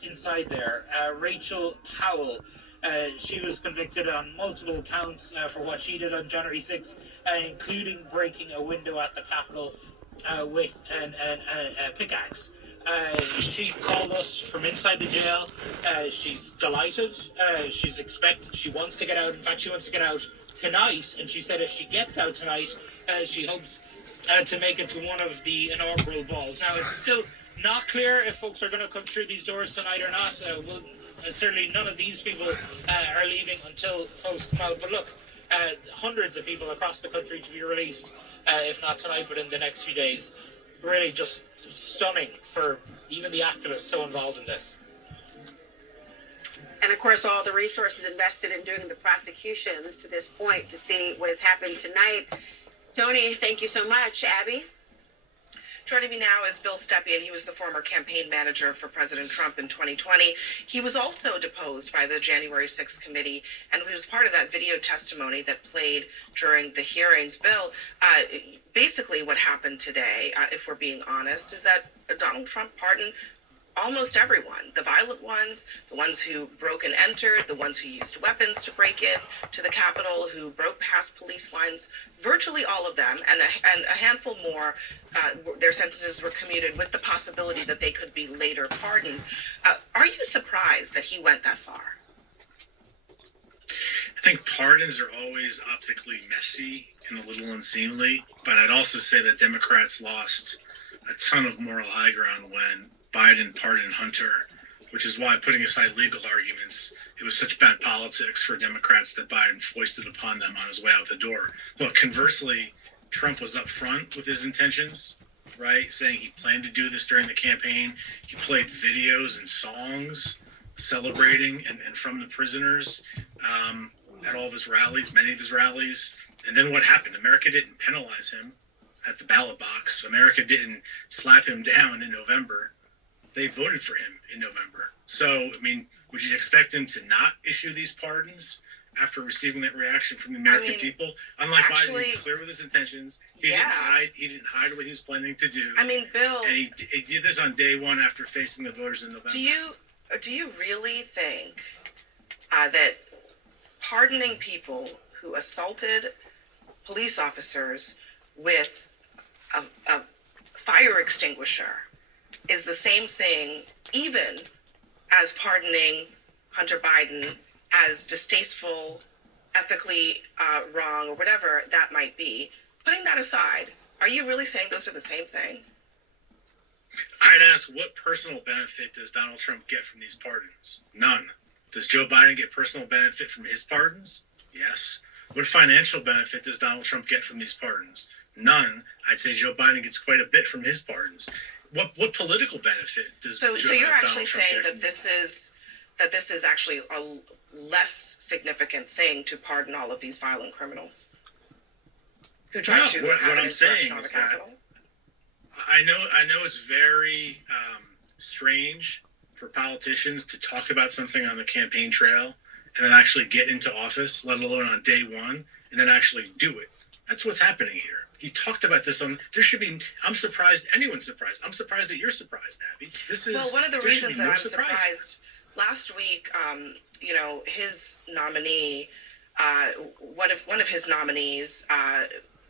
inside there. Rachel Powell. She was convicted on multiple counts for what she did on January 6th, including breaking a window at the Capitol with a pickaxe. She called us from inside the jail. She's delighted. She's expected. She wants to get out. In fact, she wants to get out tonight. And she said if she gets out tonight, she hopes to make it to one of the inaugural balls. Now, it's still not clear if folks are going to come through these doors tonight or not. Certainly none of these people are leaving until folks come out. But look, hundreds of people across the country to be released, if not tonight, but in the next few days. Really just stunning for even the activists so involved in this. And of course, all the resources invested in doing the prosecutions to this point to see what has happened tonight. Tony, thank you so much. Abby? Joining me now is Bill Stepien. He was the former campaign manager for President Trump in 2020. He was also deposed by the January 6th committee, and he was part of that video testimony that played during the hearings. Bill, basically what happened today, if we're being honest, is that Donald Trump pardoned almost everyone, the violent ones, the ones who broke and entered, the ones who used weapons to break in to the Capitol, who broke past police lines, virtually all of them, and a handful more, their sentences were commuted with the possibility that they could be later pardoned. Are you surprised that he went that far? I think pardons are always optically messy and a little unseemly, but I'd also say that Democrats lost a ton of moral high ground when Biden pardoned Hunter, which is why, putting aside legal arguments, it was such bad politics for Democrats that Biden foisted upon them on his way out the door. Look, conversely, Trump was upfront with his intentions, right? Saying he planned to do this during the campaign. He played videos and songs celebrating and from the prisoners at all of his rallies, many of his rallies. And then what happened? America didn't penalize him at the ballot box. America didn't slap him down in November. They voted for him in November. So, I mean, would you expect him to not issue these pardons after receiving that reaction from the American people? Unlike Biden, he was clear with his intentions. He didn't hide what he was planning to do. I mean, Bill, and he did this on day one after facing the voters in November. Do you really think that pardoning people who assaulted police officers with a fire extinguisher is the same thing, even as pardoning Hunter Biden as distasteful, ethically wrong, or whatever that might be? Putting that aside, are you really saying those are the same thing? I'd ask, what personal benefit does Donald Trump get from these pardons? None. Does Joe Biden get personal benefit from his pardons? Yes. What financial benefit does Donald Trump get from these pardons? None. I'd say Joe Biden gets quite a bit from his pardons. What political benefit does so you're actually Trump saying that this is actually a less significant thing to pardon all of these violent criminals who tried to have an insurrection on the Capitol? I know it's very strange for politicians to talk about something on the campaign trail and then actually get into office, let alone on day one, and then actually do it. That's what's happening here. He talked about this I'm surprised, anyone's surprised. I'm surprised that you're surprised, Abby. One of the reasons that I'm surprised, last week, his nominee, one of his nominees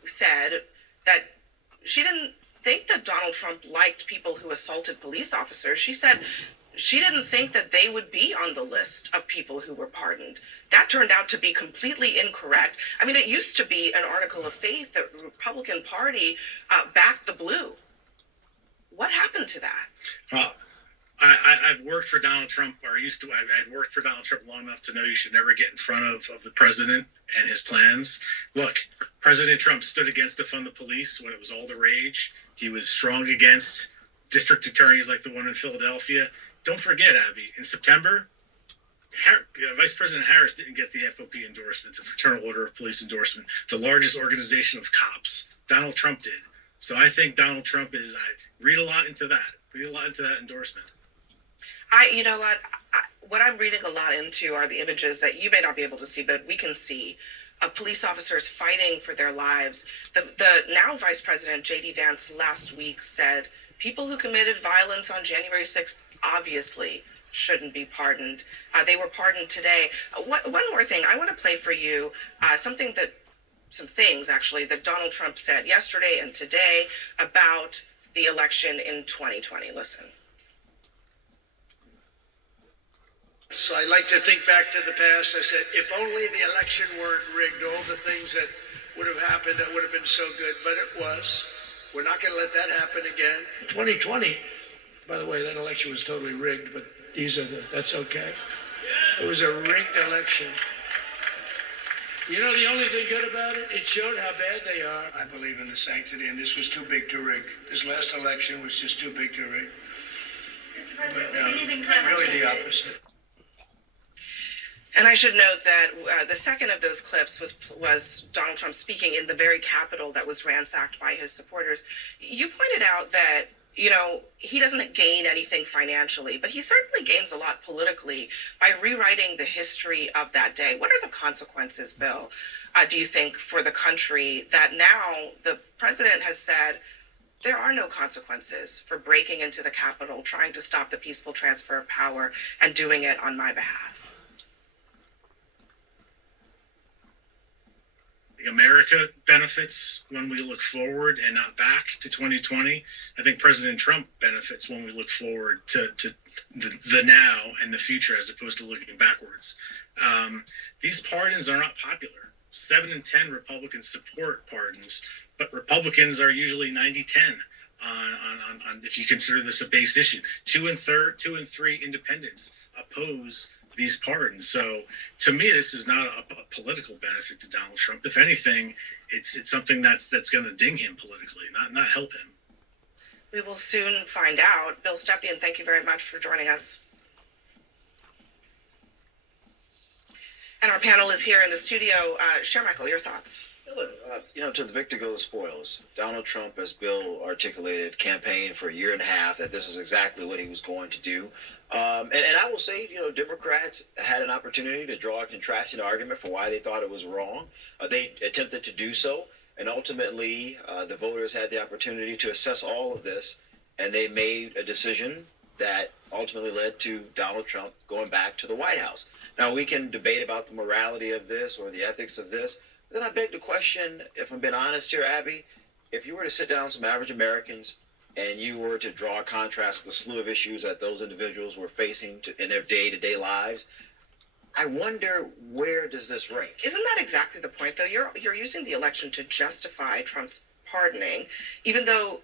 said that she didn't think that Donald Trump liked people who assaulted police officers. She said she didn't think that they would be on the list of people who were pardoned. That turned out to be completely incorrect. I mean, it used to be an article of faith that the Republican Party backed the blue. What happened to that? Well, I've worked for Donald Trump, or I'd worked for Donald Trump long enough to know you should never get in front of the president and his plans. Look, President Trump stood against defund the police when it was all the rage. He was strong against district attorneys like the one in Philadelphia. Don't forget, Abby, in September, Vice President Harris didn't get the FOP endorsement, the Fraternal Order of Police endorsement, the largest organization of cops. Donald Trump did. So I think Donald Trump read a lot into that endorsement. You know what I'm reading a lot into are the images that you may not be able to see, but we can see, of police officers fighting for their lives. The now Vice President J.D. Vance last week said people who committed violence on January 6th obviously shouldn't be pardoned. They were pardoned today. One more thing, I want to play for you some things actually that Donald Trump said yesterday and today about the election in 2020. Listen. So I like to think back to the past. I said, if only the election weren't rigged, all the things that would have happened that would have been so good, but it was. We're not going to let that happen again. 2020, by the way, that election was totally rigged, but that's okay. It was a rigged election. You know the only thing good about it? It showed how bad they are. I believe in the sanctity, and this was too big to rig. This last election was just too big to rig. But, really the opposite. And I should note that the second of those clips was Donald Trump speaking in the very Capitol that was ransacked by his supporters. You pointed out that, you know, he doesn't gain anything financially, but he certainly gains a lot politically by rewriting the history of that day. What are the consequences, Bill, do you think, for the country that now the president has said there are no consequences for breaking into the Capitol, trying to stop the peaceful transfer of power, and doing it on my behalf? America benefits when we look forward and not back to 2020. I think President Trump benefits when we look forward to the now and the future as opposed to looking backwards. These pardons are not popular. 7 in 10 Republicans support pardons, but Republicans are usually 90-10 on if you consider this a base issue. 2 and 3 independents oppose these pardons. So to me, this is not a political benefit to Donald Trump. If anything, it's something that's going to ding him politically, not help him. We will soon find out. Bill Stepien, thank you very much for joining us. And our panel is here in the studio. Michael, your thoughts? To the victor go the spoils. Donald Trump, as Bill articulated, campaigned for a year and a half that this was exactly what he was going to do. And I will say, Democrats had an opportunity to draw a contrasting argument for why they thought it was wrong. They attempted to do so, and ultimately the voters had the opportunity to assess all of this, and they made a decision that ultimately led to Donald Trump going back to the White House. Now, we can debate about the morality of this or the ethics of this. Then I beg the question, if I'm being honest here, Abby, if you were to sit down with some average Americans and you were to draw a contrast with the slew of issues that those individuals were facing in their day-to-day lives, I wonder, where does this rank? Isn't that exactly the point, though? You're using the election to justify Trump's pardoning, even though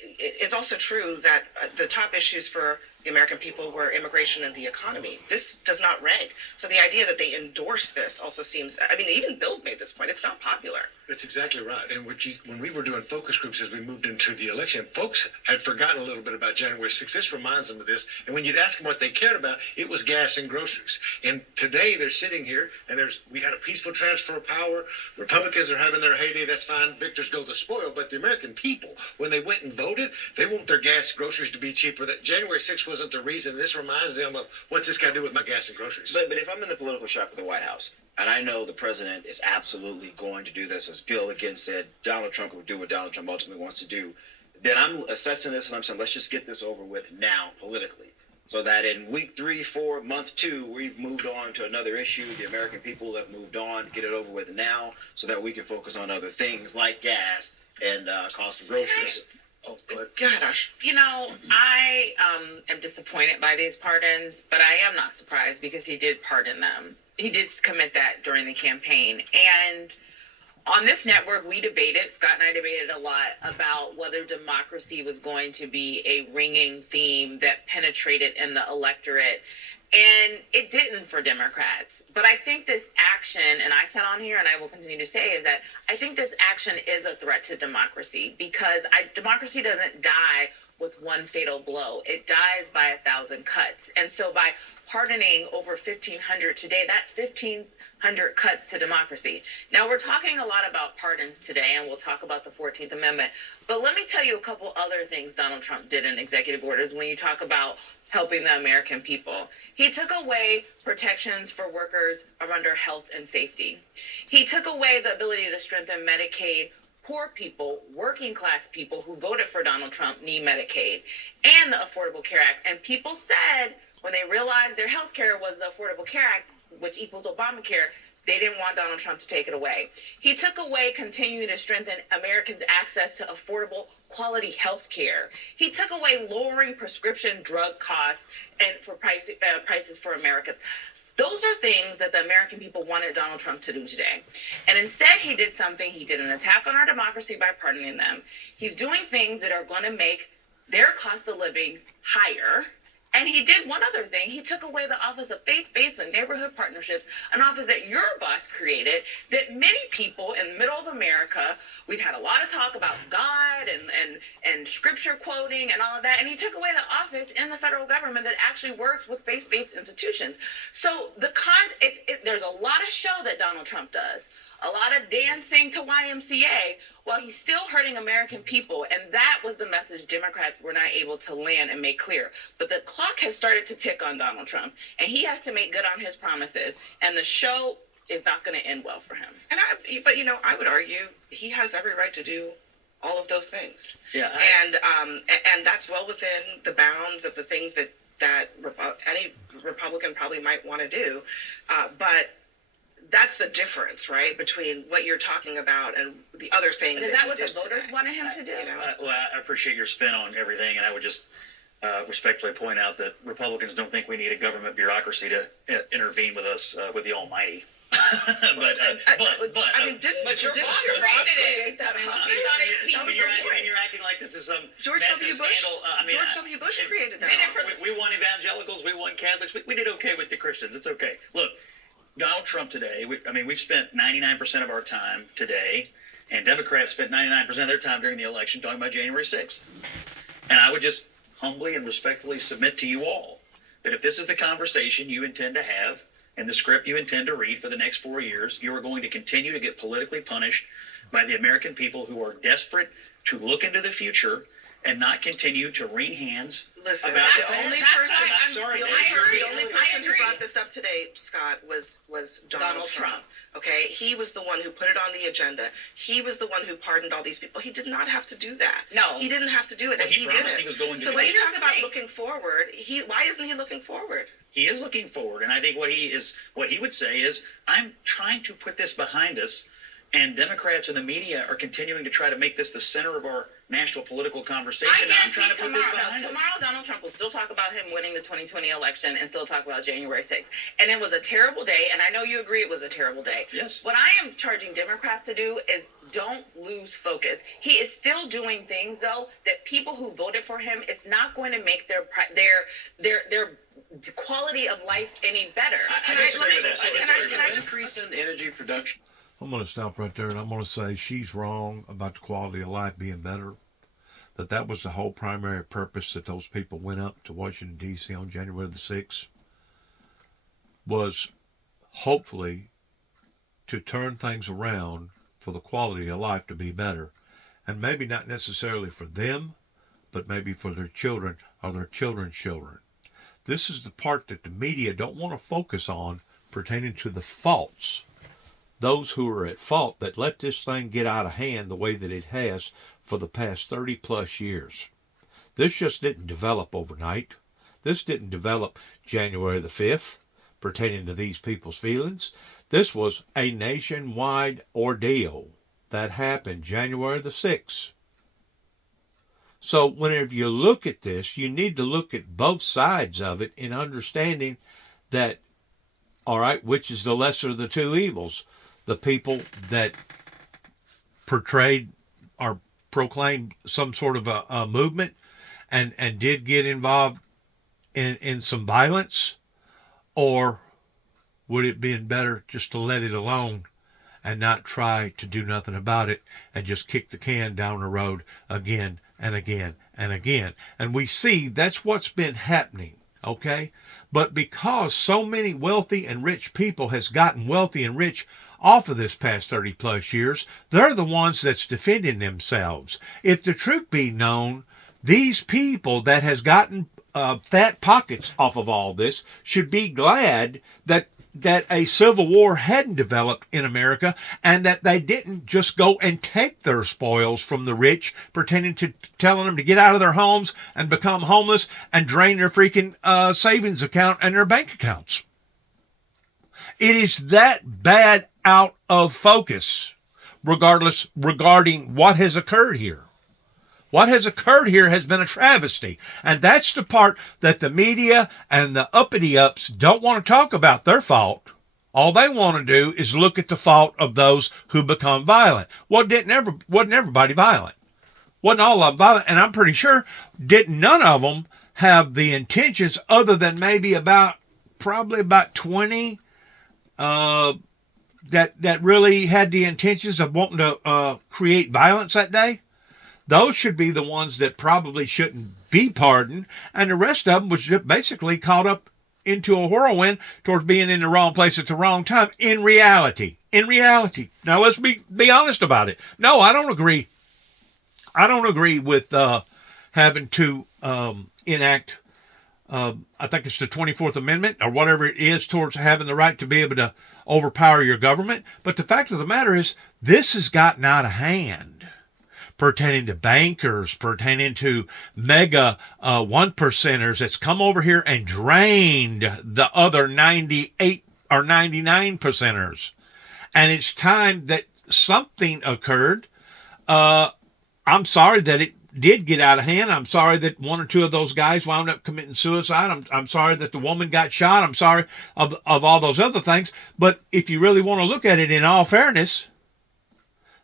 it's also true that the top issues for the American people were immigration and the economy. This does not rank. So the idea that they endorse this also seems, even Bill made this point, it's not popular. That's exactly right. And when we were doing focus groups as we moved into the election, folks had forgotten a little bit about January 6th. This reminds them of this. And when you'd ask them what they cared about, it was gas and groceries. And today they're sitting here and we had a peaceful transfer of power. Republicans are having their heyday. That's fine. Victors go the spoil. But the American people, when they went and voted, they want their gas groceries to be cheaper. That January 6th wasn't the reason. This reminds them of, what's this got to do with my gas and groceries? But if I'm in the political shop of the White House, and I know the president is absolutely going to do this, as Bill again said, Donald Trump will do what Donald Trump ultimately wants to do, then I'm assessing this and I'm saying, let's just get this over with now politically. So that in week 3, 4, month 2, we've moved on to another issue. The American people have moved on, get it over with now, so that we can focus on other things like gas and cost of groceries. Oh, go ahead, Ash. I am disappointed by these pardons, but I am not surprised because he did pardon them. He did commit that during the campaign. And on this network, Scott and I debated a lot about whether democracy was going to be a ringing theme that penetrated in the electorate. And it didn't for Democrats. But I think this action, and I said on here and I will continue to say, is that I think this action is a threat to democracy because democracy doesn't die with one fatal blow. It dies by 1,000 cuts. And so by pardoning over 1,500 today, that's 1,500 cuts to democracy. Now, we're talking a lot about pardons today, and we'll talk about the 14th Amendment. But let me tell you a couple other things Donald Trump did in executive orders when you talk about helping the American people. He took away protections for workers under health and safety. He took away the ability to strengthen Medicaid. Poor people, working class people who voted for Donald Trump need Medicaid and the Affordable Care Act. And people said when they realized their health care was the Affordable Care Act, which equals Obamacare, they didn't want Donald Trump to take it away. He took away continuing to strengthen Americans' access to affordable, quality health care. He took away lowering prescription drug costs and for prices for Americans. Those are things that the American people wanted Donald Trump to do today. And instead, he did something. He did an attack on our democracy by pardoning them. He's doing things that are going to make their cost of living higher. And he did one other thing. He took away the Office of Faith, Faiths, and Neighborhood Partnerships, an office that your boss created, that many people in the middle of America, we'd had a lot of talk about God and scripture quoting and all of that. And he took away the office in the federal government that actually works with faith-based institutions. So there's a lot of show that Donald Trump does, a lot of dancing to YMCA, while he's still hurting American people. And that was the message Democrats were not able to land and make clear. But the clock has started to tick on Donald Trump, and he has to make good on his promises. And the show is not going to end well for him. But I would argue he has every right to do all of those things. Yeah. And that's well within the bounds of the things that any Republican probably might want to do. But that's the difference, right, between what you're talking about and the other thing. But is that what the voters wanted him to do? Well, I appreciate your spin on everything, and I would just respectfully point out that Republicans don't think we need a government bureaucracy to intervene with us, with the Almighty. But your boss created that office. That was your point. You're acting like this is some George massive W. Bush. scandal. George W. Bush created that office. We won evangelicals. We won Catholics. We did okay with the Christians. It's okay. Look, Donald Trump today, we've spent 99% of our time today, and Democrats spent 99% of their time during the election talking about January 6th. And I would just humbly and respectfully submit to you all that if this is the conversation you intend to have and the script you intend to read for the next 4 years, you are going to continue to get politically punished by the American people who are desperate to look into the future and not continue to wring hands. Listen, about the only person who brought this up today, Scott, was Donald Trump. Okay, he was the one who put it on the agenda. He was the one who pardoned all these people. He did not have to do that. No, he didn't have to do it, well, and he did it. He was going to so when you talk about looking forward, why isn't he looking forward? He is looking forward, and I think what he would say is, I'm trying to put this behind us, and Democrats and the media are continuing to try to make this the center of our national political conversation. I'm trying to put this behind us. Tomorrow, Donald Trump will still talk about him winning the 2020 election and still talk about January 6th. And it was a terrible day, and I know you agree it was a terrible day. Yes. What I am charging Democrats to do is don't lose focus. He is still doing things, though, that people who voted for him, it's not going to make their quality of life any better. Can I just increase in energy production? I'm going to stop right there, and I'm going to say she's wrong about the quality of life being better. That was the whole primary purpose that those people went up to Washington, D.C. on January the 6th, was hopefully to turn things around for the quality of life to be better. And maybe not necessarily for them, but maybe for their children or their children's children. This is the part that the media don't want to focus on pertaining to the faults. Those who are at fault that let this thing get out of hand the way that it has for the past 30 plus years. This just didn't develop overnight. This didn't develop January the 5th pertaining to these people's feelings. This was a nationwide ordeal that happened January the 6th. So whenever you look at this, you need to look at both sides of it in understanding that, all right, which is the lesser of the two evils? The people that portrayed or proclaimed some sort of a movement and did get involved in some violence, or would it be better just to let it alone and not try to do nothing about it and just kick the can down the road again and again and again? And we see that's what's been happening, okay? But because so many wealthy and rich people has gotten wealthy and rich off of this past 30 plus years, they're the ones that's defending themselves. If the truth be known, these people that has gotten fat pockets off of all this should be glad that that a civil war hadn't developed in America, and that they didn't just go and take their spoils from the rich, pretending to telling them to get out of their homes and become homeless and drain their freaking savings account and their bank accounts. It is that bad out of focus, regarding what has occurred here. What has occurred here has been a travesty. And that's the part that the media and the uppity-ups don't want to talk about their fault. All they want to do is look at the fault of those who become violent. Wasn't everybody violent? Wasn't all of them violent? And I'm pretty sure none of them have the intentions, other than maybe probably about 20 that really had the intentions of wanting to create violence that day. Those should be the ones that probably shouldn't be pardoned, and the rest of them was just basically caught up into a whirlwind towards being in the wrong place at the wrong time. In reality, now let's be honest about it. No, I don't agree. I don't agree with having to enact. I think it's the 24th Amendment or whatever it is, towards having the right to be able to overpower your government. But the fact of the matter is, this has gotten out of hand. Pertaining to bankers, pertaining to mega one percenters that's come over here and drained the other 98 or 99 percenters. And it's time that something occurred. I'm sorry that it did get out of hand. I'm sorry that one or two of those guys wound up committing suicide. I'm sorry that the woman got shot. I'm sorry of all those other things. But if you really want to look at it in all fairness,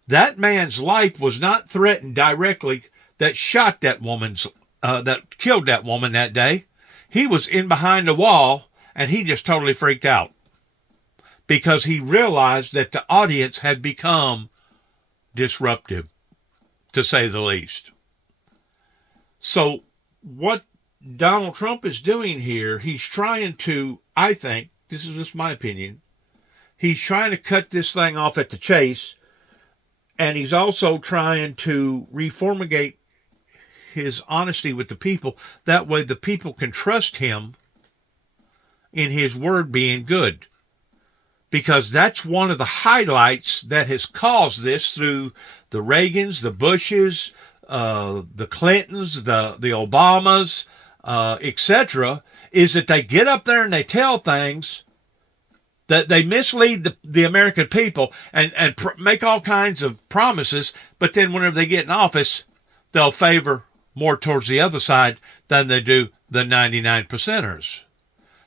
that man's life was not threatened directly that shot that woman's, that killed that woman that day. He was in behind the wall, and he just totally freaked out because he realized that the audience had become disruptive, to say the least. So what Donald Trump is doing here, he's trying to, I think, this is just my opinion, he's trying to cut this thing off at the chase. And he's also trying to reformulate his honesty with the people. That way the people can trust him in his word being good. Because that's one of the highlights that has caused this through the Reagans, the Bushes, the Clintons, the Obamas, etc., is that they get up there and they tell things that they mislead the American people and make all kinds of promises, but then whenever they get in office, they'll favor more towards the other side than they do the 99 percenters.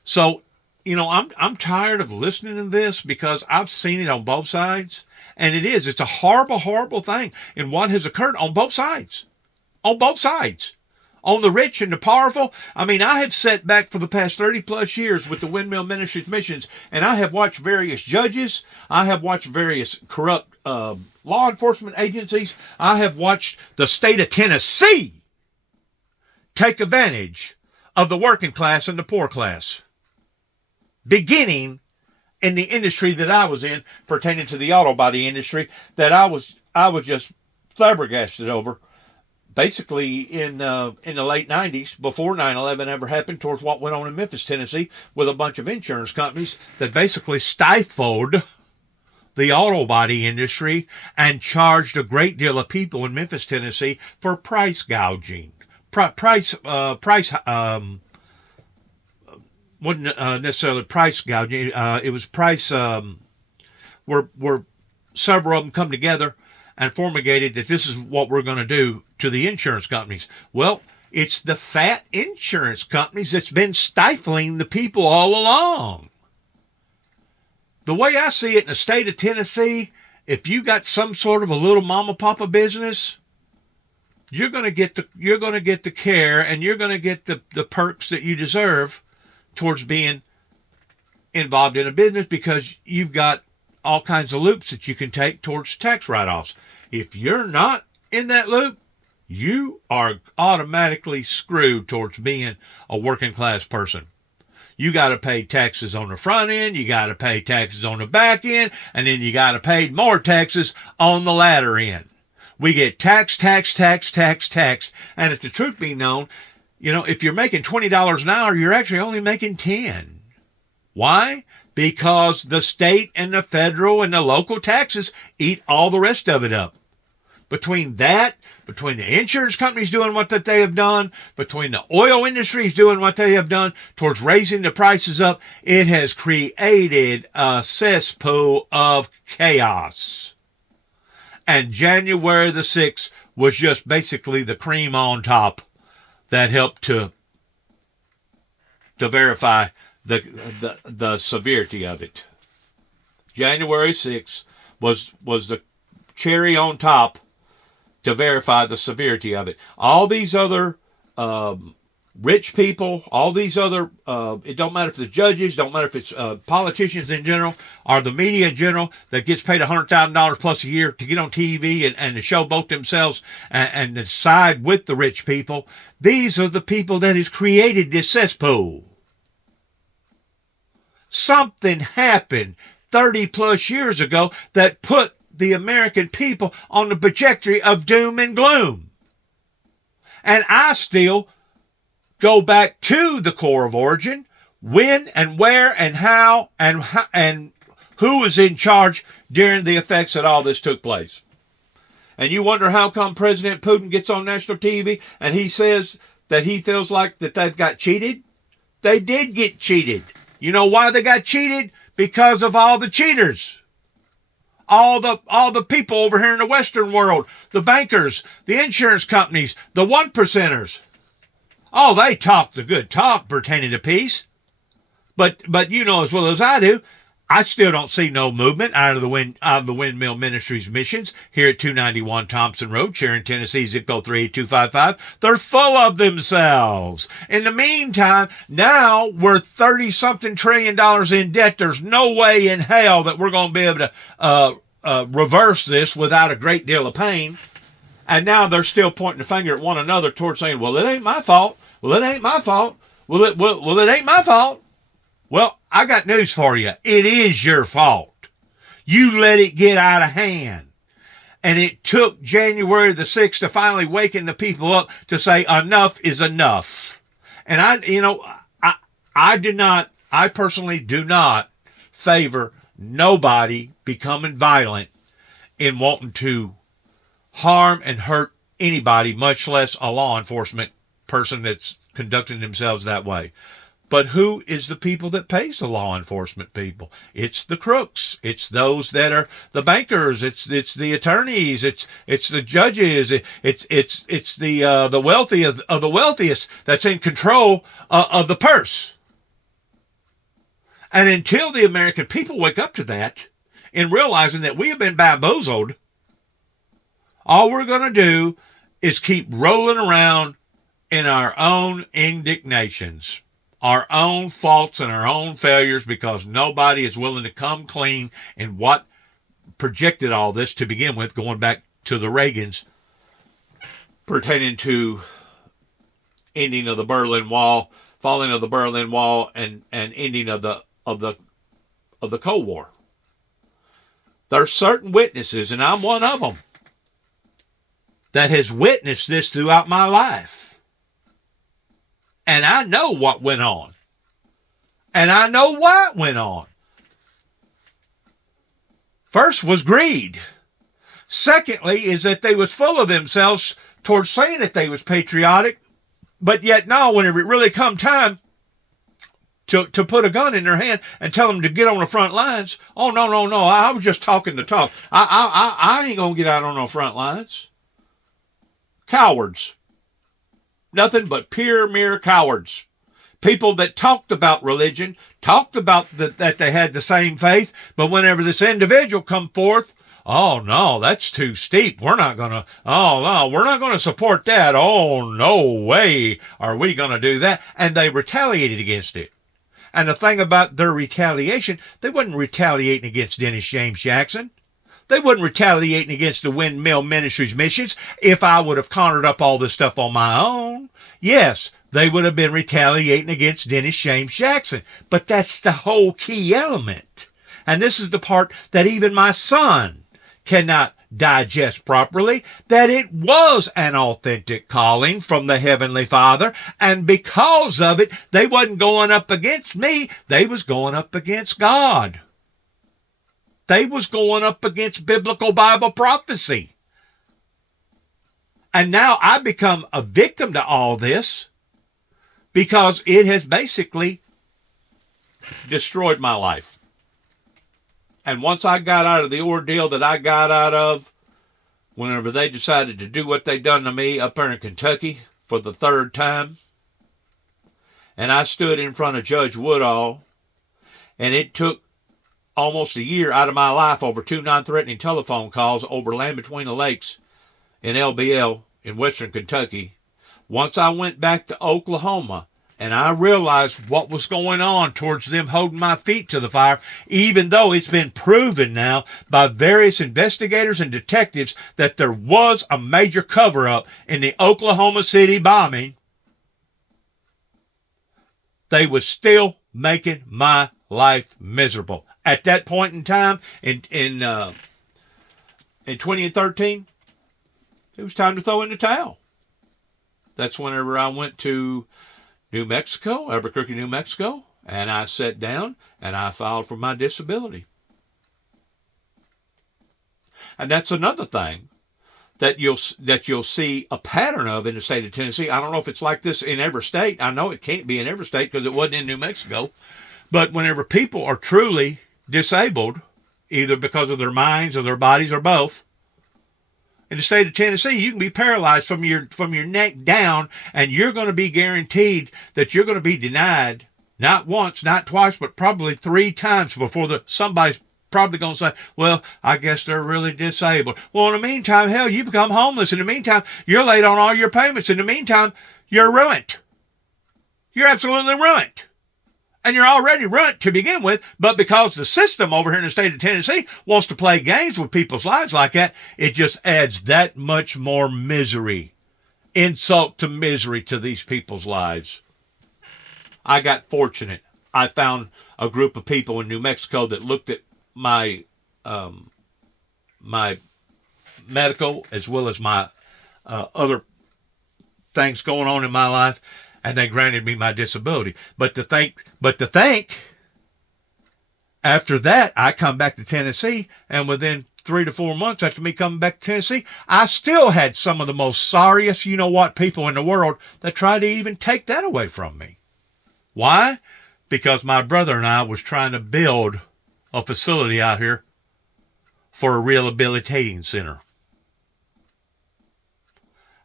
So, I'm tired of listening to this because I've seen it on both sides, and it's a horrible, horrible thing in what has occurred on both sides. On both sides. On the rich and the powerful. I mean, I have sat back for the past 30 plus years with the Windmill Ministries missions, and I have watched various judges. I have watched various corrupt law enforcement agencies. I have watched the state of Tennessee take advantage of the working class and the poor class, beginning in the industry that I was in, pertaining to the auto body industry, that I was just flabbergasted over. Basically in the late 90s, before 9/11 ever happened, towards what went on in Memphis, Tennessee, with a bunch of insurance companies that basically stifled the auto body industry and charged a great deal of people in Memphis, Tennessee for price gouging. Wasn't necessarily price gouging. It was price, where several of them come together and formulated that this is what we're going to do to the insurance companies. Well, it's the fat insurance companies that's been stifling the people all along. The way I see it in the state of Tennessee, if you got some sort of a little mama papa business, you're going to get the care and you're going to get the perks that you deserve towards being involved in a business, because you've got all kinds of loops that you can take towards tax write-offs. If you're not in that loop, you are automatically screwed towards being a working class person. You got to pay taxes on the front end, you got to pay taxes on the back end, and then you got to pay more taxes on the latter end. We get tax, and if the truth be known, if you're making $20 an hour, you're actually only making 10. Why? because the state and the federal and the local taxes eat all the rest of it up. Between that, between the insurance companies doing what that they have done, between the oil industries doing what they have done towards raising the prices up, it has created a cesspool of chaos. And January the 6th was just basically the cream on top that helped to verify the severity of it. January 6th was the cherry on top to verify the severity of it. All these other rich people, all these other, it don't matter if the judges, don't matter if it's politicians in general, or the media in general that gets paid $100,000 plus a year to get on TV and to showboat themselves and to side with the rich people. These are the people that has created this cesspool. Something happened 30 plus years ago that put the American people on the trajectory of doom and gloom. And I still go back to the core of origin, when and where and how and who was in charge during the effects that all this took place. And you wonder how come President Putin gets on national TV and he says that he feels like that they've got cheated? They did get cheated. You know why they got cheated? Because of all the cheaters. All the people over here in the Western world, the bankers, the insurance companies, the one percenters. Oh, they talk the good talk pertaining to peace. But you know as well as I do, I still don't see no movement out of the Windmill Ministries missions here at 291 Thompson Road, Sharon, Tennessee, zip code 38255. They're full of themselves. In the meantime, now we're $30-something trillion in debt. There's no way in hell that we're going to be able to reverse this without a great deal of pain. And now they're still pointing the finger at one another towards saying, well, it ain't my fault. Well, it ain't my fault. Well, it ain't my fault. Well, I got news for you. It is your fault. You let it get out of hand. And it took January the 6th to finally waken the people up to say enough is enough. And I personally do not favor nobody becoming violent in wanting to harm and hurt anybody, much less a law enforcement person that's conducting themselves that way. But who is the people that pays the law enforcement people? It's the crooks. It's those that are the bankers. It's the attorneys. It's the judges. It's the wealthy of the wealthiest that's in control of the purse. And until the American people wake up to that, in realizing that we have been bamboozled, all we're going to do is keep rolling around in our own indignations, our own faults and our own failures, because nobody is willing to come clean in what projected all this to begin with, going back to the Reagans, pertaining to ending of the Berlin Wall, falling of the Berlin Wall, and ending of the Cold War. There's certain witnesses, and I'm one of them, that has witnessed this throughout my life. And I know what went on. And I know why it went on. First was greed. Secondly is that they was full of themselves towards saying that they was patriotic, but yet now whenever it really come time to put a gun in their hand and tell them to get on the front lines, oh, no, I was just talking the talk. I ain't going to get out on the front lines. Cowards. Nothing but pure, mere cowards. People that talked about religion, talked about that they had the same faith, but whenever this individual come forth, oh, no, that's too steep. We're not going to support that. Oh, no way are we going to do that. And they retaliated against it. And the thing about their retaliation, they wasn't retaliating against Dennis James Jackson. They wasn't retaliating against the Windmill Ministries missions. If I would have conjured up all this stuff on my own, yes, they would have been retaliating against Dennis James Jackson. But that's the whole key element. And this is the part that even my son cannot digest properly that it was an authentic calling from the Heavenly Father, and because of it, they wasn't going up against me, they was going up against God. They was going up against biblical Bible prophecy. And now I become a victim to all this because it has basically destroyed my life. And once I got out of the ordeal that I got out of, whenever they decided to do what they done to me up there in Kentucky for the third time, and I stood in front of Judge Woodall, and it took almost a year out of my life over 2 non-threatening telephone calls over land between the lakes in LBL in western Kentucky. Once I went back to Oklahoma, and I realized what was going on towards them holding my feet to the fire, even though it's been proven now by various investigators and detectives that there was a major cover-up in the Oklahoma City bombing, they was still making my life miserable. At that point in time, in 2013, it was time to throw in the towel. That's whenever I went to New Mexico, Albuquerque, New Mexico, and I sat down and I filed for my disability. And that's another thing that you'll see a pattern of in the state of Tennessee. I don't know if it's like this in every state. I know it can't be in every state because it wasn't in New Mexico. But whenever people are truly disabled, either because of their minds or their bodies or both, in the state of Tennessee, you can be paralyzed from your neck down, and you're going to be guaranteed that you're going to be denied not once, not twice, but probably 3 times before somebody's probably going to say, well, I guess they're really disabled. Well, in the meantime, hell, you become homeless. In the meantime, you're late on all your payments. In the meantime, you're ruined. You're absolutely ruined. And you're already ruined to begin with, but because the system over here in the state of Tennessee wants to play games with people's lives like that, it just adds that much more misery, insult to misery to these people's lives. I got fortunate. I found a group of people in New Mexico that looked at my my medical as well as my other things going on in my life, and they granted me my disability. But to think, after that, I come back to Tennessee, and within 3 to 4 months after me coming back to Tennessee, I still had some of the most sorriest, you-know-what people in the world that tried to even take that away from me. Why? Because my brother and I was trying to build a facility out here for a rehabilitating center.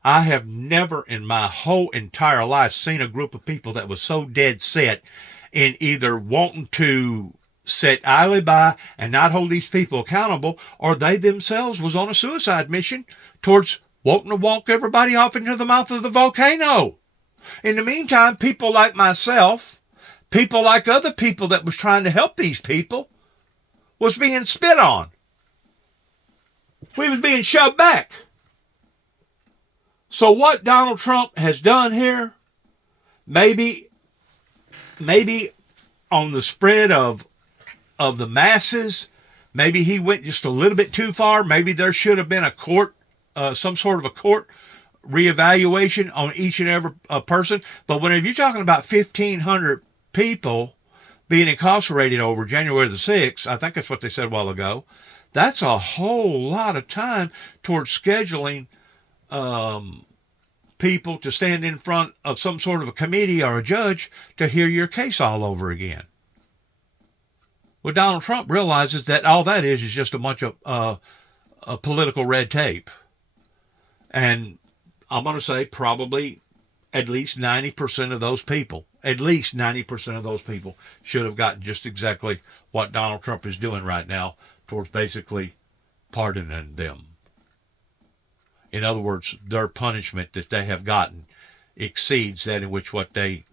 I have never in my whole entire life seen a group of people that was so dead set in either wanting to sit idly by and not hold these people accountable, or they themselves was on a suicide mission towards wanting to walk everybody off into the mouth of the volcano. In the meantime, people like myself, people like other people that was trying to help these people, was being spit on. We was being shoved back. So what Donald Trump has done here, maybe on the spread of the masses, maybe he went just a little bit too far. Maybe there should have been a court, some sort of a court reevaluation on each and every person. But whenever you're talking about 1,500 people being incarcerated over January the 6th, I think that's what they said a while ago, that's a whole lot of time towards scheduling people to stand in front of some sort of a committee or a judge to hear your case all over again. Well, Donald Trump realizes that all that is just a bunch of political red tape. And I'm going to say probably at least 90% of those people, should have gotten just exactly what Donald Trump is doing right now towards basically pardoning them. In other words, their punishment that they have gotten exceeds that in which what they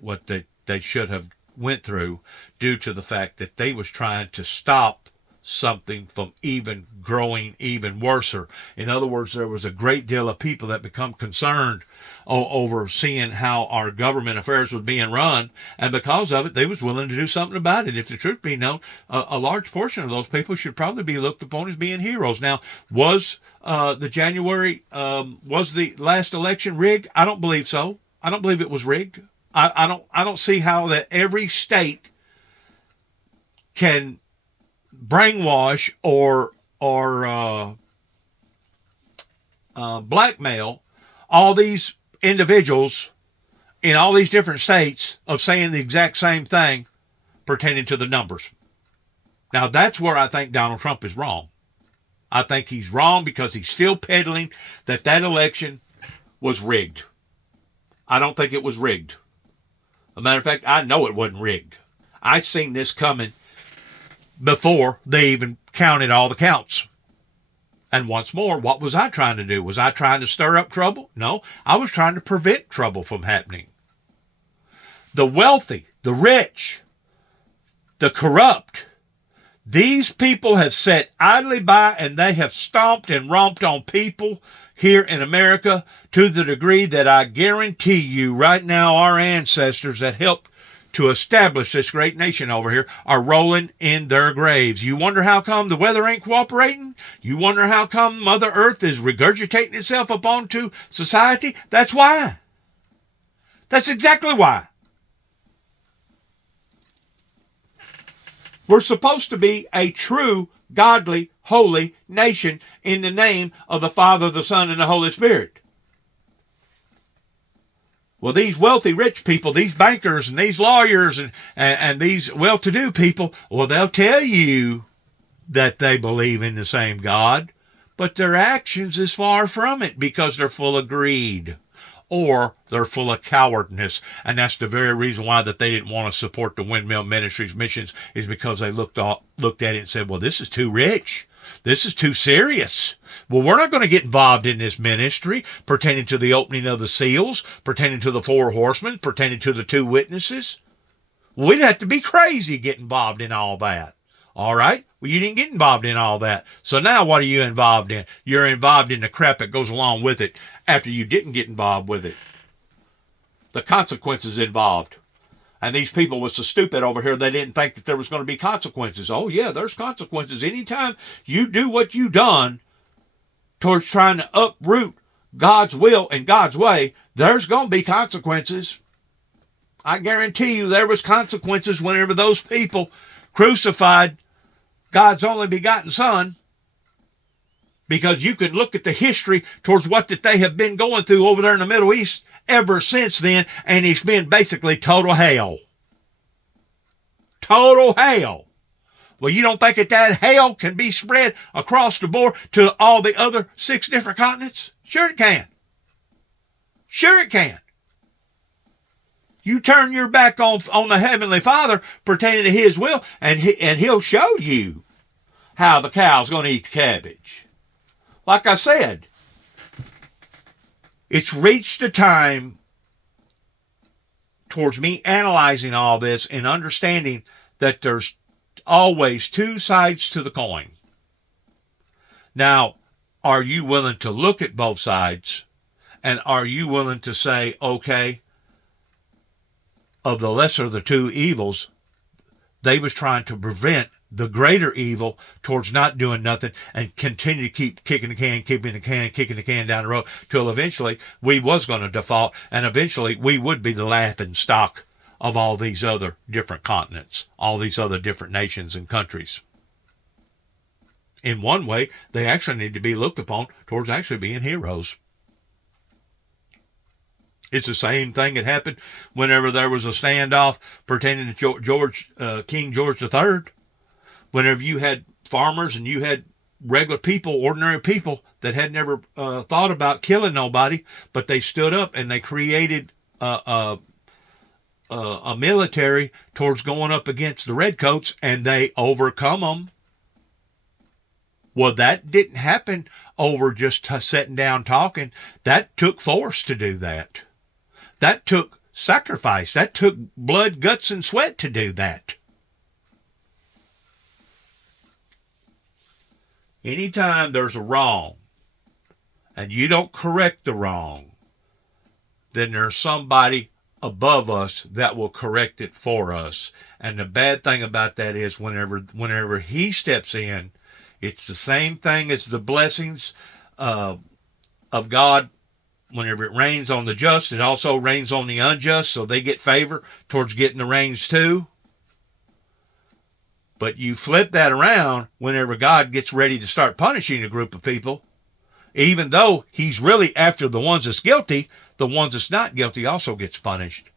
should have went through, due to the fact that they was trying to stop something from even growing even worser. In other words, there was a great deal of people that become concerned over seeing how our government affairs was being run, and because of it, they was willing to do something about it. If the truth be known, a large portion of those people should probably be looked upon as being heroes. Now, was the last election rigged? I don't believe so. I don't believe it was rigged. I don't see how that every state can brainwash or blackmail all these individuals in all these different states of saying the exact same thing pertaining to the numbers. Now, that's where I think Donald Trump is wrong. I think he's wrong because he's still peddling that election was rigged. I don't think it was rigged. As a matter of fact, I know it wasn't rigged. I seen this coming before they even counted all the counts. And once more, what was I trying to do? Was I trying to stir up trouble? No, I was trying to prevent trouble from happening. The wealthy, the rich, the corrupt, these people have sat idly by and they have stomped and romped on people here in America to the degree that I guarantee you right now our ancestors that helped to establish this great nation over here are rolling in their graves. You wonder how come the weather ain't cooperating? You wonder how come Mother Earth is regurgitating itself up onto society? That's why. That's exactly why. We're supposed to be a true, godly, holy nation in the name of the Father, the Son, and the Holy Spirit. Well, these wealthy, rich people, these bankers and these lawyers and these well-to-do people, well, they'll tell you that they believe in the same God, but their actions is far from it because they're full of greed or they're full of cowardness. And that's the very reason why that they didn't want to support the Windmill Ministries missions is because they looked at it and said, well, this is too rich. This is too serious. Well, we're not going to get involved in this ministry pertaining to the opening of the seals, pertaining to the 4 horsemen, pertaining to the 2 witnesses. We'd have to be crazy to get involved in all that. All right? Well, you didn't get involved in all that. So now what are you involved in? You're involved in the crap that goes along with it after you didn't get involved with it. The consequences involved. And these people were so stupid over here, they didn't think that there was going to be consequences. Oh, yeah, there's consequences. Anytime you do what you done towards trying to uproot God's will and God's way, there's going to be consequences. I guarantee you there was consequences whenever those people crucified God's only begotten Son. Because you can look at the history towards what that they have been going through over there in the Middle East ever since then, and it's been basically total hell. Total hell. Well, you don't think that hell can be spread across the board to all the other 6 different continents? Sure it can. Sure it can. You turn your back on the Heavenly Father pertaining to His will, and He'll show you how the cow's going to eat the cabbage. Like I said, it's reached a time towards me analyzing all this and understanding that there's always 2 sides to the coin. Now, are you willing to look at both sides? And are you willing to say, okay, of the lesser of the 2 evils, they was trying to prevent the greater evil towards not doing nothing and continue to keep kicking the can down the road till eventually we was going to default and eventually we would be the laughing stock of all these other different continents, all these other different nations and countries. In one way, they actually need to be looked upon towards actually being heroes. It's the same thing that happened whenever there was a standoff pertaining to King George III. Whenever you had farmers and you had regular people, ordinary people that had never thought about killing nobody, but they stood up and they created a military towards going up against the redcoats, and they overcome them. Well, that didn't happen over just sitting down talking. That took force to do that. That took sacrifice. That took blood, guts, and sweat to do that. Anytime there's a wrong and you don't correct the wrong, then there's somebody above us that will correct it for us. And the bad thing about that is whenever he steps in, it's the same thing as the blessings of God. Whenever it rains on the just, it also rains on the unjust, so they get favor towards getting the rains too. But you flip that around whenever God gets ready to start punishing a group of people, even though he's really after the ones that's guilty, the ones that's not guilty also gets punished,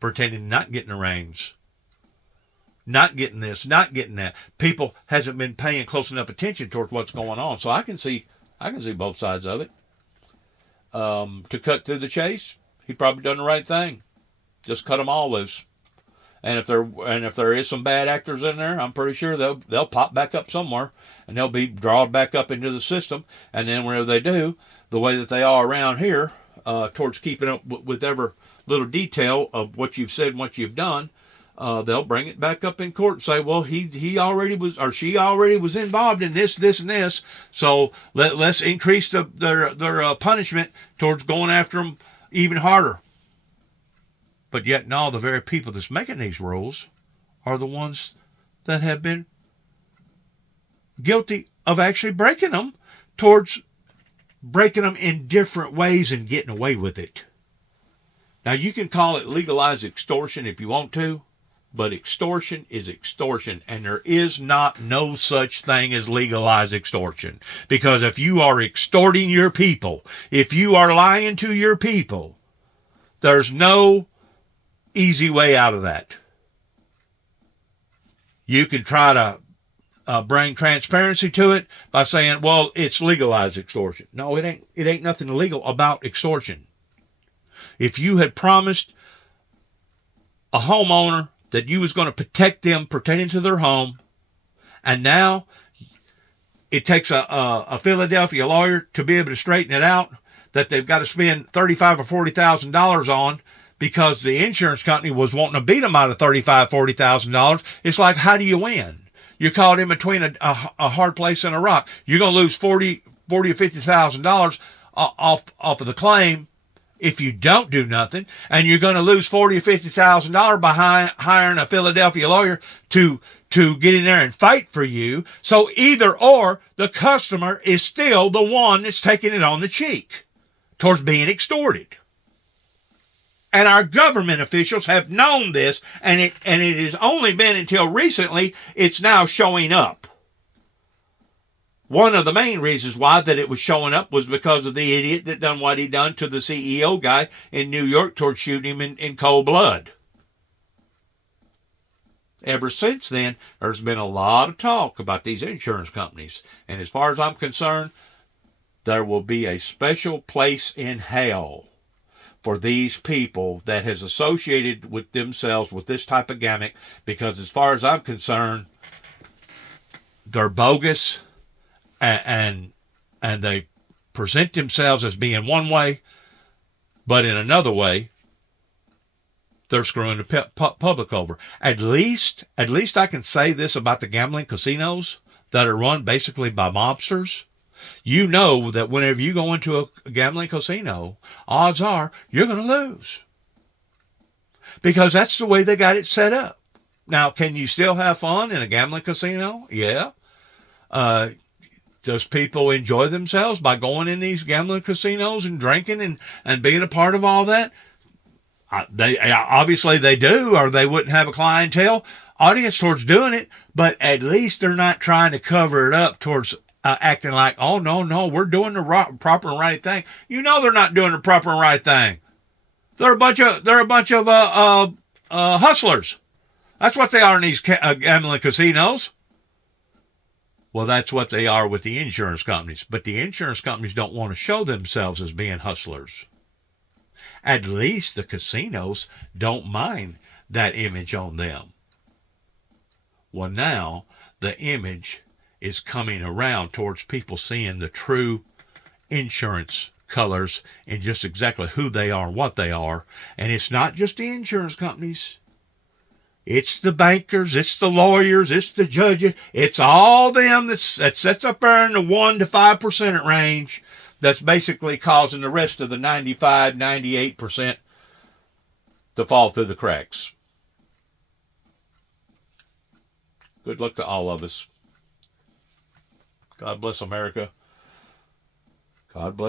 pretending not getting the rains, not getting this, not getting that. People hasn't been paying close enough attention towards what's going on. So I can see both sides of it. To cut through the chase, he probably done the right thing. Just cut them all loose. And if there is some bad actors in there, I'm pretty sure they'll pop back up somewhere, and they'll be drawn back up into the system. And then whenever they do, the way that they are around here, towards keeping up with every little detail of what you've said and what you've done, they'll bring it back up in court and say, well, he already was, or she already was involved in this, and this. So let's increase their punishment towards going after them even harder. But yet, no, the very people that's making these rules are the ones that have been guilty of actually breaking them, towards breaking them in different ways and getting away with it. Now, you can call it legalized extortion if you want to, but extortion is extortion, and there is no such thing as legalized extortion. Because if you are extorting your people, if you are lying to your people, there's no easy way out of that. You can try to bring transparency to it by saying, well, it's legalized extortion. No, it ain't nothing illegal about extortion. If you had promised a homeowner that you was going to protect them pertaining to their home, and now it takes a Philadelphia lawyer to be able to straighten it out, that they've got to spend $35,000 or $40,000 on because the insurance company was wanting to beat them out of $35,000, $40,000. It's like, how do you win? You're caught in between a hard place and a rock. You're going to lose $40,000 or $50,000 off of the claim if you don't do nothing, and you're going to lose $40,000 or $50,000 by hiring a Philadelphia lawyer to get in there and fight for you. So either or, the customer is still the one that's taking it on the cheek towards being extorted. And our government officials have known this, and it has only been until recently it's now showing up. One of the main reasons why that it was showing up was because of the idiot that done what he done to the CEO guy in New York towards shooting him in cold blood. Ever since then, there's been a lot of talk about these insurance companies. And as far as I'm concerned, there will be a special place in hell for these people that has associated with themselves with this type of gimmick, because as far as I'm concerned, they're bogus, and they present themselves as being one way, but in another way, they're screwing the public over. At least I can say this about the gambling casinos that are run basically by mobsters. You know that whenever you go into a gambling casino, odds are you're going to lose, because that's the way they got it set up. Now, can you still have fun in a gambling casino? Yeah. Does people enjoy themselves by going in these gambling casinos and drinking and being a part of all that? They obviously they do, or they wouldn't have a clientele audience towards doing it. But at least they're not trying to cover it up towards acting like, oh no, we're doing the proper and right thing. You know they're not doing the proper and right thing. They're a bunch of hustlers. That's what they are in these gambling casinos. Well, that's what they are with the insurance companies. But the insurance companies don't want to show themselves as being hustlers. At least the casinos don't mind that image on them. Well, now the image is coming around towards people seeing the true insurance colors and just exactly who they are and what they are. And it's not just the insurance companies. It's the bankers, it's the lawyers, it's the judges, it's all them that sets up there in the 1 to 5% range that's basically causing the rest of the 95, 98% to fall through the cracks. Good luck to all of us. God bless America. God bless.